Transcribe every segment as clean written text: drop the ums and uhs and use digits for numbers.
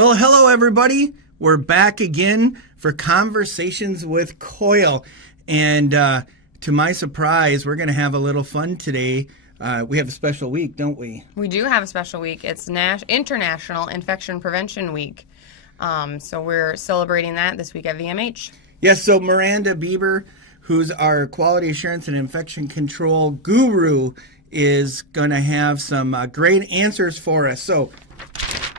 Well, hello, everybody. We're back again for Conversations with Coyle. And to my surprise, we're going to have a little fun today. We have a special week, don't we? We do have a special week. It's International Infection Prevention Week. So we're celebrating that this week at VMH. Yes, so Miranda Bieber, who's our quality assurance and infection control guru, is going to have some great answers for us. So,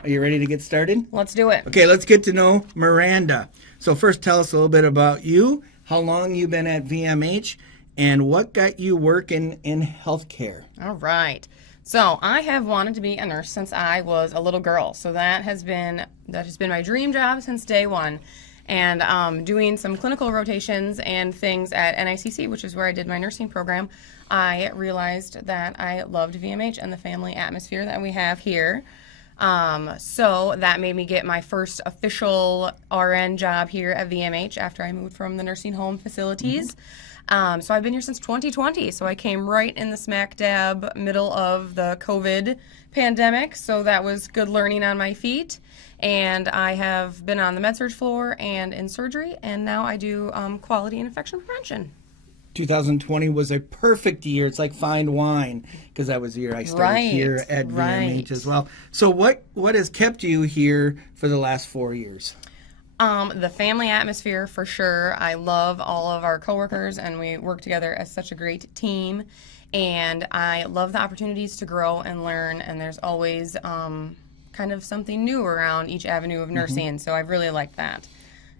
are you ready to get started? Let's do it. Okay, let's get to know Miranda. So first, tell us a little bit about you, how long you've been at VMH, and what got you working in healthcare. All right. So I have wanted to be a nurse since I was a little girl. So that has been my dream job since day one. And doing some clinical rotations and things at NICC, which is where I did my nursing program, I realized that I loved VMH and the family atmosphere that we have here. So that made me get my first official RN job here at VMH after I moved from the nursing home facilities. So I've been here since 2020. So I came right in the smack dab middle of the COVID pandemic. So that was good learning on my feet. And I have been on the med-surg floor and in surgery. And now I do quality and infection prevention. 2020 was a perfect year. It's like fine wine, because that was the year I started here at VMH as well. So what has kept you here for the last 4 years? The family atmosphere, for sure. I love all of our coworkers, and we work together as such a great team. And I love the opportunities to grow and learn, and there's always kind of something new around each avenue of nursing, so I really like that.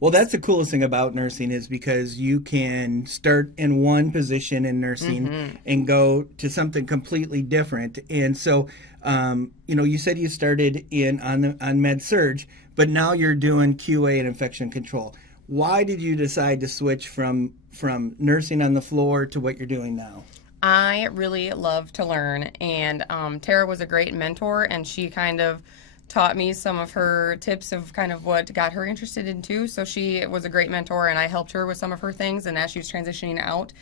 Well, that's the coolest thing about nursing, is because you can start in one position in nursing and go to something completely different. And so, you said you started on med-surg, but now you're doing QA and infection control. Why did you decide to switch from nursing on the floor to what you're doing now? I really love to learn, and Tara was a great mentor, and she kind of taught me some of her tips of kind of what got her interested in too. So she was a great mentor, and I helped her with some of her things. And as she was transitioning out,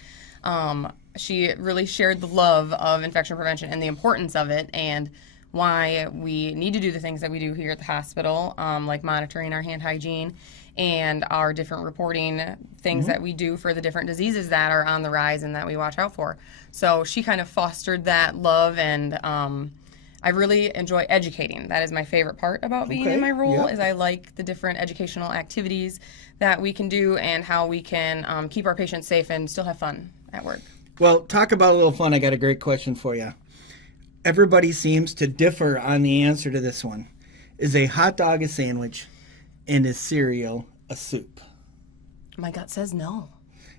she really shared the love of infection prevention and the importance of it, and why we need to do the things that we do here at the hospital, like monitoring our hand hygiene and our different reporting things that we do for the different diseases that are on the rise and that we watch out for. So she kind of fostered that love, and I really enjoy educating. That is my favorite part about being in my role, is I like the different educational activities that we can do and how we can keep our patients safe and still have fun at work. Well, talk about a little fun. I got a great question for you. Everybody seems to differ on the answer to this one. Is a hot dog a sandwich, and is cereal a soup? My gut says no.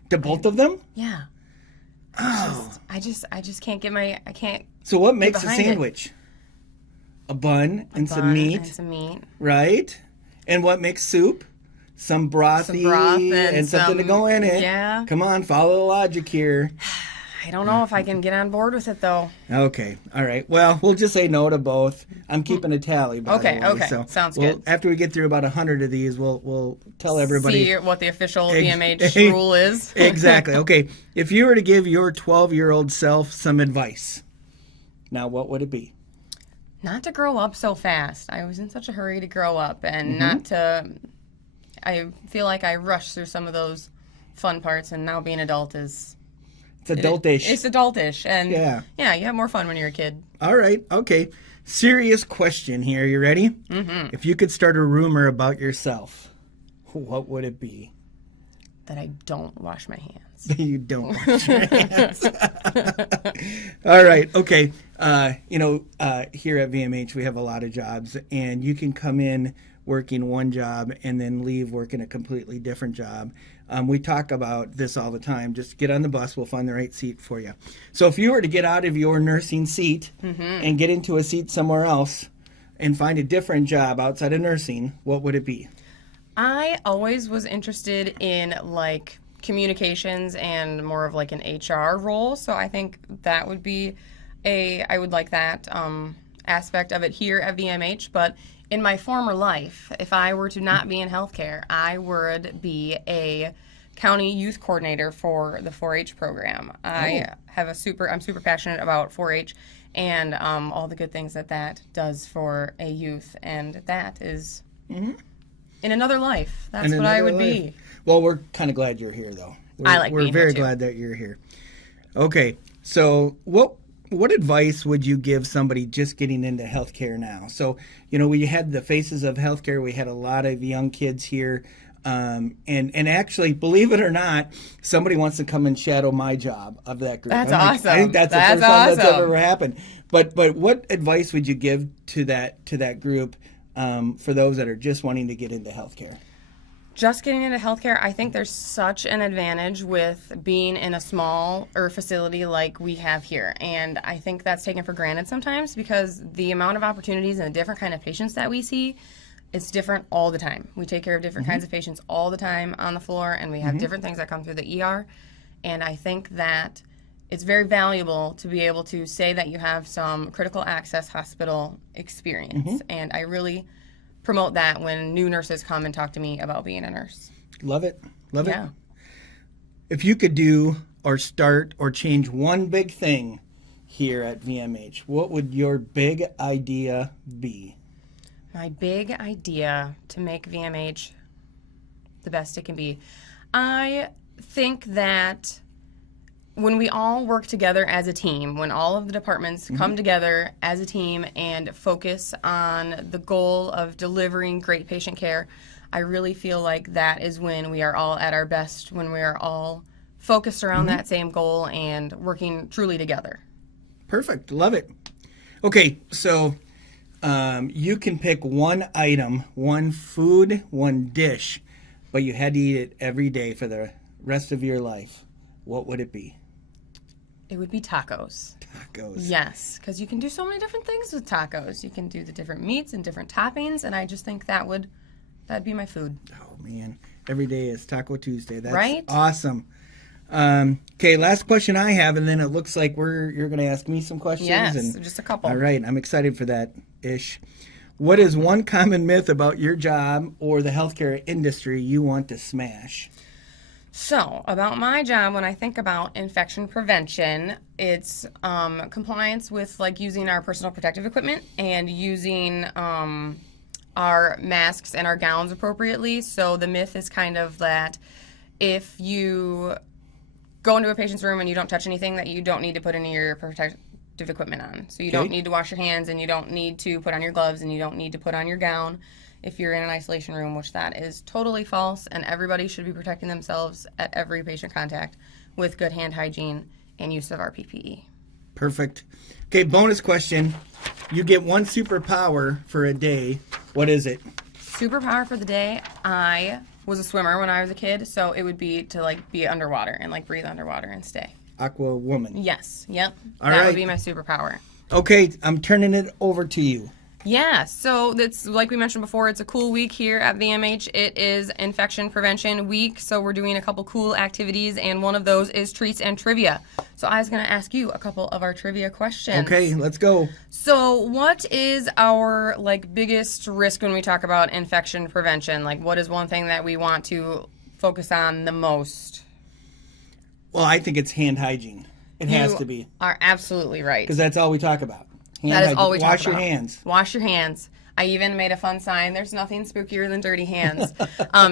To both of them? Yeah. Oh. I just can't get I can't. So what makes a behind sandwich? A bun and some meat. Right? And what makes soup? Some brothy and something to go in it. Yeah. Come on, follow the logic here. I don't know if I can get on board with it, though. Okay. All right. Well, we'll just say no to both. I'm keeping a tally, by the way. Okay. So sounds good. After we get through about 100 of these, we'll tell everybody. See what the official VMH rule is. Exactly. Okay. If you were to give your 12-year-old self some advice, now what would it be? Not to grow up so fast. I was in such a hurry to grow up, and not to. I feel like I rushed through some of those fun parts, and now being an adult is. It's adultish. It's adultish, and yeah, you have more fun when you're a kid. All right. Okay. Serious question here. You ready? If you could start a rumor about yourself, what would it be? That I don't wash my hands. You don't wash your hands. All right. Okay. Here at VMH, we have a lot of jobs, and you can come in working one job and then leave working a completely different job. We talk about this all the time. Just get on the bus. We'll find the right seat for you. So if you were to get out of your nursing seat and get into a seat somewhere else and find a different job outside of nursing, what would it be? I always was interested in communications and more of an HR role. So I think that would be I would like that aspect of it here at VMH. But in my former life, if I were to not be in healthcare, I would be a county youth coordinator for the 4-H program. I'm super passionate about 4-H and all the good things that does for a youth, and that is in another life. That's In what I another would life. be. Well, we're kind of glad you're here, though. I like We're being here, very too. glad that you're here. Okay, so what advice would you give somebody just getting into healthcare now? So, we had the Faces of Healthcare. We had a lot of young kids here. And actually, believe it or not, somebody wants to come and shadow my job of that group. That's I awesome. think that's the That's first time that's awesome. ever happened. But what advice would you give to that group for those that are just wanting to get into healthcare? Just getting into healthcare, I think there's such an advantage with being in a smaller facility like we have here. And I think that's taken for granted sometimes because the amount of opportunities and the different kind of patients that we see, it's different all the time. We take care of different kinds of patients all the time on the floor, and we have different things that come through the ER. And I think that it's very valuable to be able to say that you have some critical access hospital experience. And I really promote that when new nurses come and talk to me about being a nurse. Love it. Love it. Yeah. If you could do or start or change one big thing here at VMH, what would your big idea be? My big idea to make VMH the best it can be. I think that when we all work together as a team, when all of the departments come together as a team and focus on the goal of delivering great patient care, I really feel like that is when we are all at our best, when we are all focused around that same goal and working truly together. Perfect. Love it. Okay, so you can pick one item, one food, one dish, but you had to eat it every day for the rest of your life. What would it be? It would be tacos. Tacos. Yes, because you can do so many different things with tacos. You can do the different meats and different toppings, and I just think that'd be my food. Oh, man. Every day is Taco Tuesday. That's Right? awesome. Okay, last question I have, and then it looks like you're going to ask me some questions. Yes, and, just a couple. All right, I'm excited for that, Ish. What is one common myth about your job or the healthcare industry you want to smash? So, about my job, when I think about infection prevention, it's compliance with using our personal protective equipment and using our masks and our gowns appropriately. So the myth is kind of that if you go into a patient's room and you don't touch anything, that you don't need to put any of your protective equipment on. So you don't need to wash your hands, and you don't need to put on your gloves, and you don't need to put on your gown if you're in an isolation room, which that is totally false, and everybody should be protecting themselves at every patient contact with good hand hygiene and use of our PPE. Perfect. Okay, bonus question. You get one superpower for a day. What is it? Superpower for the day, I was a swimmer when I was a kid, so it would be to be underwater and breathe underwater and stay. Aqua Woman. Yes, yep. All that right. would be my superpower. Okay, I'm turning it over to you. Yeah, so it's like we mentioned before, it's a cool week here at VMH. It is Infection Prevention Week, so we're doing a couple cool activities, and one of those is treats and trivia. So I was going to ask you a couple of our trivia questions. Okay, let's go. So what is our biggest risk when we talk about infection prevention? What is one thing that we want to focus on the most? Well, I think it's hand hygiene. It has to be. You are absolutely right. Because that's all we talk about. Hand That is hygiene. all we talk Wash about. your hands. Wash your hands. I even made a fun sign. There's nothing spookier than dirty hands.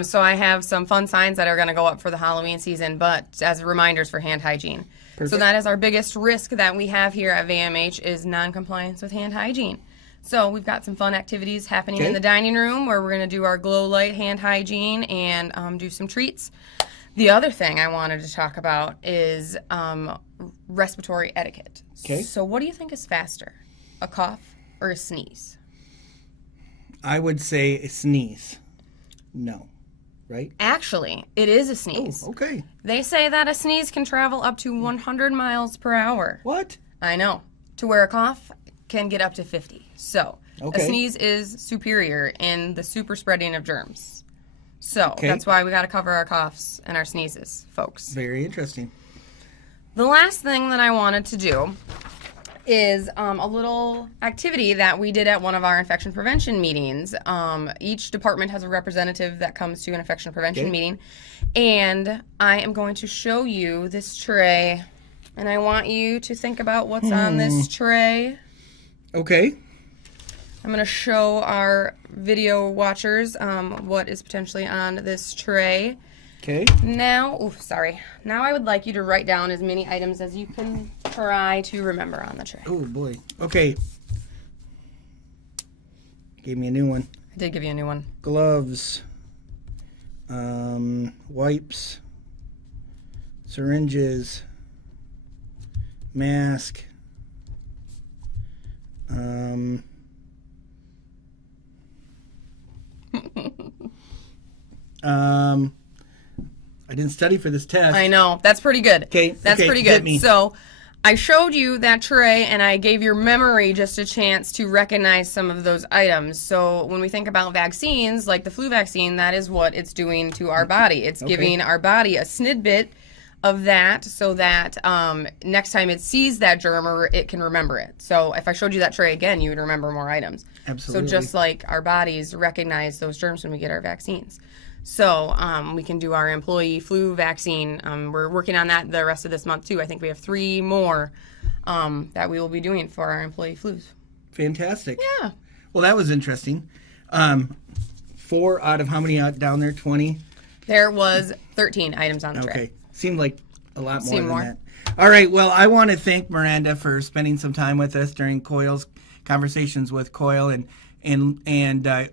So I have some fun signs that are going to go up for the Halloween season, but as reminders for hand hygiene. Perfect. So that is our biggest risk that we have here at VMH is non-compliance with hand hygiene. So we've got some fun activities happening in the dining room where we're going to do our glow light hand hygiene and do some treats. The other thing I wanted to talk about is respiratory etiquette. Okay. So what do you think is faster, a cough or a sneeze? I would say a sneeze. No. Right? Actually, it is a sneeze. Oh, okay. They say that a sneeze can travel up to 100 miles per hour. What? I know. To where a cough can get up to 50. So Okay. a sneeze is superior in the super spreading of germs. So that's why we got to cover our coughs and our sneezes, folks. Very interesting. The last thing that I wanted to do is a little activity that we did at one of our infection prevention meetings. Each department has a representative that comes to an infection prevention meeting. And I am going to show you this tray. And I want you to think about what's on this tray. Okay. I'm I'm going to show our video watchers what is potentially on this tray. Okay. Now I would like you to write down as many items as you can try to remember on the tray. Oh, boy. Okay. Gave me a new one. I did give you a new one. Gloves. Wipes. Syringes. Mask. I didn't study for this test. I know. That's pretty good. Okay. That's pretty hit good. me. So I showed you that tray and I gave your memory just a chance to recognize some of those items. So when we think about vaccines, like the flu vaccine, that is what it's doing to our body. It's giving our body a snidbit of that so that next time it sees that germ, or it can remember it. So if I showed you that tray again, you would remember more items. Absolutely. So just like our bodies recognize those germs when we get our vaccines. So we can do our employee flu vaccine. We're working on that the rest of this month too. I think we have 3 more that we will be doing for our employee flus. Fantastic. Yeah. Well, that was interesting. 4 out of how many out down there? 20? There was 13 items on the tray. Okay. Seemed like a lot more Seemed than more. that. All right. Well, I want to thank Miranda for spending some time with us during Coyle's conversations with Coyle and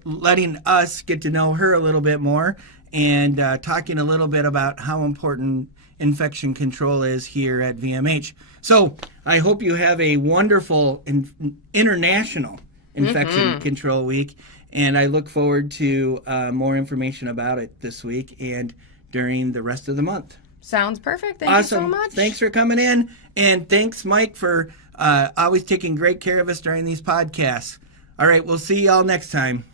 letting us get to know her a little bit more and talking a little bit about how important infection control is here at VMH. So I hope you have a wonderful international infection control week, and I look forward to more information about it this week and during the rest of the month. Sounds perfect. Thank Awesome. you so much. Thanks for coming in, and thanks, Mike, for always taking great care of us during these podcasts. All right, we'll see y'all next time.